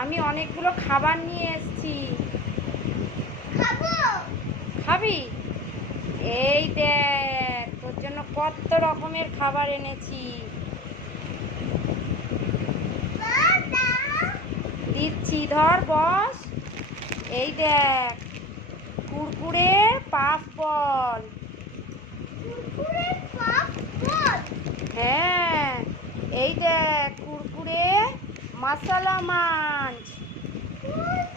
আমি অনেকগুলো খাবার নিয়ে এসেছি। খাব? খাবি? এই দেখ তোর জন্য কত রকমের খাবার এনেছি। দিচ্ছি ধর বস। এই দেখ কুরকুরে পাফ বল হ্যাঁ এই দেখ কুরকুরে মশলা মাছ। Yeah.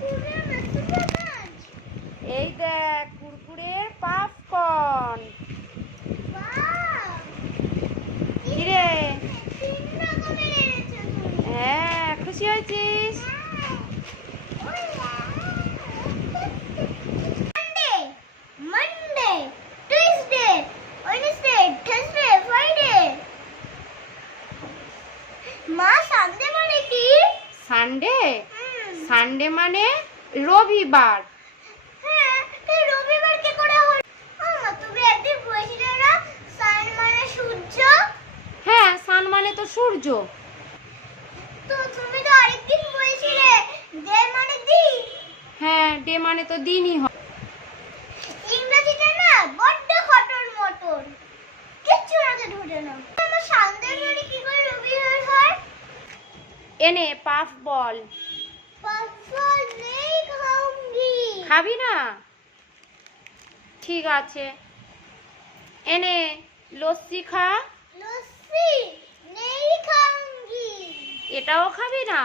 সানডে মানে রবিবার। হ্যাঁ সান মানে সূর্য? হ্যাঁ মানে তো সূর্য। তো তুমি তো আরেকদিন বলেছিলে ডে মানে দিন। হ্যাঁ ডে মানে তো দিনই হয়। ইংরেজিটা না বড্ড খটর মতন কিচ্ছু মাথায় ঢুকে না। আমার সানডে মানে কি করে রবিবার হয়? এনে পাফ বল খাবি না ঠিক আছে। এনে লস্যি খা। এটাও খাবি না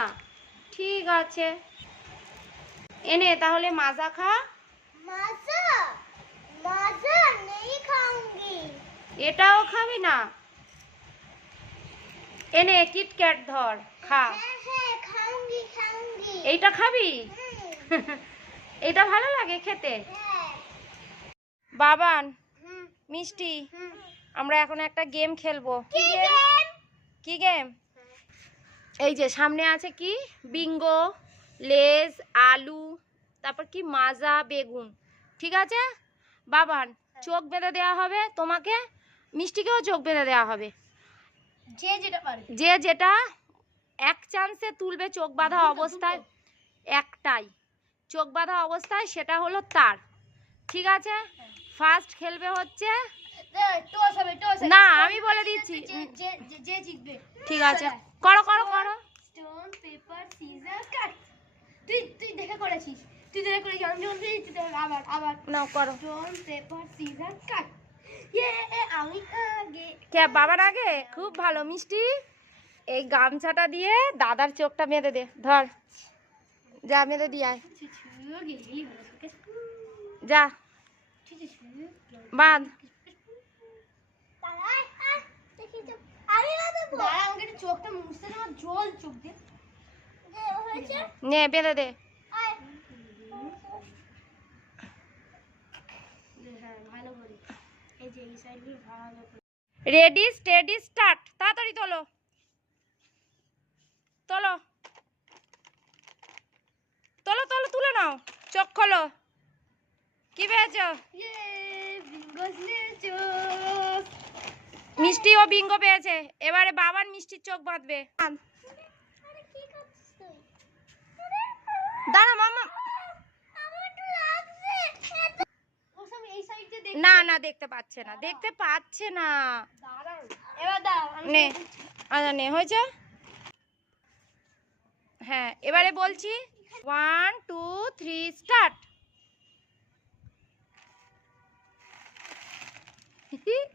ঠিক আছে। এনে তাহলে মাজা খা। মাজা? মাজা নেই খাউঙ্গি এটাও খাবি না এনে কিটক্যাট ধর খা। হ্যাঁ হ্যাঁ এইটা খাবি? এটা ভালো লাগে খেতে? হ্যাঁ। বাবান মিষ্টি আমরা এখন একটা গেম খেলব। কি কি গেম? এই যে সামনে আছে কি? বিঙ্গো লেজ আলু তারপর কি? মাজা বেগুন। ঠিক আছে? বাবান চোখ বেঁধে দেওয়া হবে তোমাকে। মিষ্টিকেও চোখ বেঁধে দেওয়া হবে। যে যেটা পারে। যে যেটা এক চান্সে তুলবে চোখ বাঁধা অবস্থায় একটাই। চোখ বাঁধা অবস্থায় সেটা হলো তার। ঠিক আছে? ফার্স্ট খেলবে হচ্ছে না আমি বলে দিচ্ছি। যে যে যে জিতবে। ঠিক আছে। করো করো করো। স্টোন পেপার সিজার কাট তুই তুই দেখে করেছিস। তুই দেখে করেছিস। আমি আবার আবার। নাও করো। স্টোন পেপার সিজার কাট কে, বাবার আগে? খুব ভালো, মিষ্টি? এই গামছাটা দিয়ে দাদার চোখটা বেঁধে দে, ধর। যা, বেঁধে দিয়ে আয়। যা। বাঁধ। নে, বেঁধে দে। হ্যাঁ ভালো করে এই যে এই সাইড দিয়ে ভালো রেডি স্টেডি স্টার্ট তাড়াতাড়ি তোলো। তোলো। তোলো তোলো তুলে নাও। চোখ খোলো। কি পেয়েছ মিষ্টি ও বিঙ্গো পেয়েছে। এবারে বাবার মিষ্টির চোখ বাঁধবে আরে কি করছিস তুই আরে দাঁড়া মামা আমার একটু লাগছে ওর সামনে এই সাইড দিয়ে দেখ না না দেখতে পাচ্ছে না। দেখতে পাচ্ছে না। নে আচ্ছা নে হয়েছে? হ্যাঁ এবারে বলছি। ওয়ান টু থ্রি স্টার্ট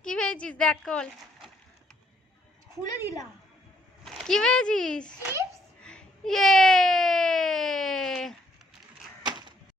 কি পেয়েছিস দেখ কল খুলে দিলাম। কি পেয়েছিস ইয়ে